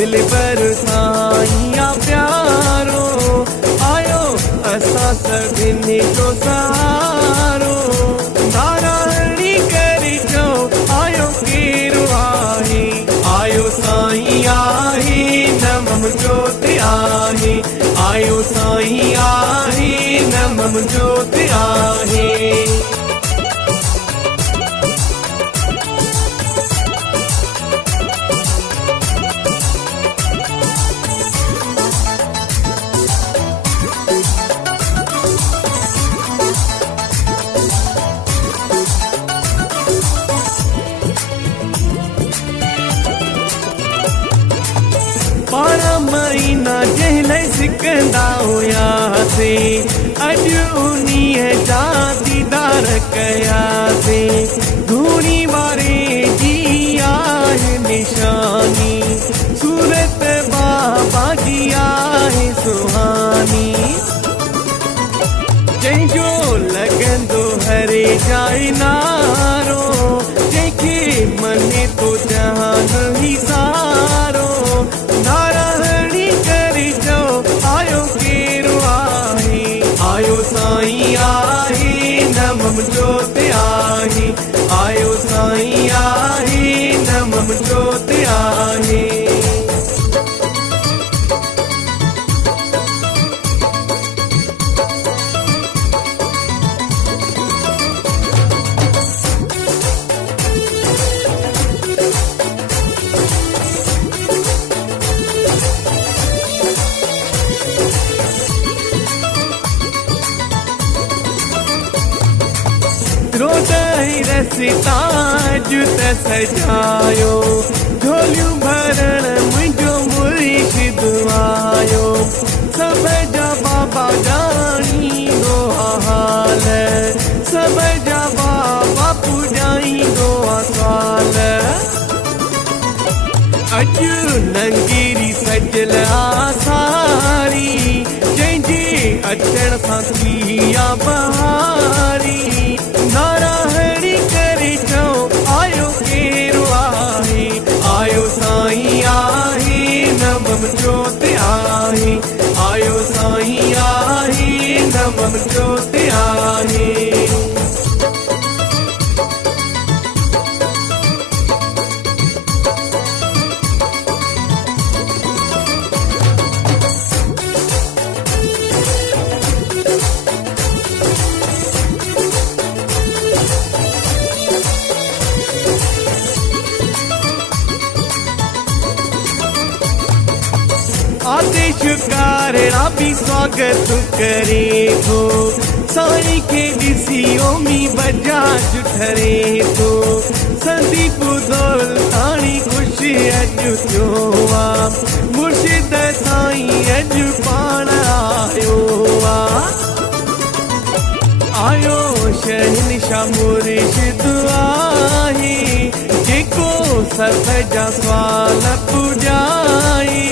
दिल पर साईं प्यारो आयो असां सभिनी जो सहारो नारायणी करी जो आयो केरु आहे आयो साईं आहे नमम ज्योति आहे आयो साईं आहे नमम ज्योति आहे पारा महीना जहले सिकंदा हुयासीं अॼु उन्हीअ जा दीदार कयासीं धूड़ी वारे जी आहे निशानी सूरत बाबा जी आहे सुहानी जंहिंजो लॻंदो हरे जाए नारो जंहिंखे मने तो जहान ही सारो नारायणी करी जो आयो केरु आहे आयो साईं आहे नमम ज्योति आहे आयो साईं आहे नमम ज्योति आहे रोदई रस्ता जुत सजायो झोलियूं भरण मुंहिंजो मुर्शिद आयो सब जा बाबा ॼाणींदो हाल सब जा बाबा पुॼाईंदो साल अॼु नंगीरी सजल आसारी जंहिंजे अचण सां थी आ बहारी नारायणी करे जो आयो केरु आहे आयो साईं आहे नमम ज्योति आहे आयो साईं आहे नमम ज्योति आहे आदेश कारणा भी स्वागत करे थो साईं खे ॾिसी ओमी बजाज ठरे थो संदीप दौलताणी ख़ुशि अॼु थियो आहे मुर्शिद साईं अॼु पाण आयो आयो शहनशाह मुर्शिद आहे जेको सभ जा सवाल पुॼाए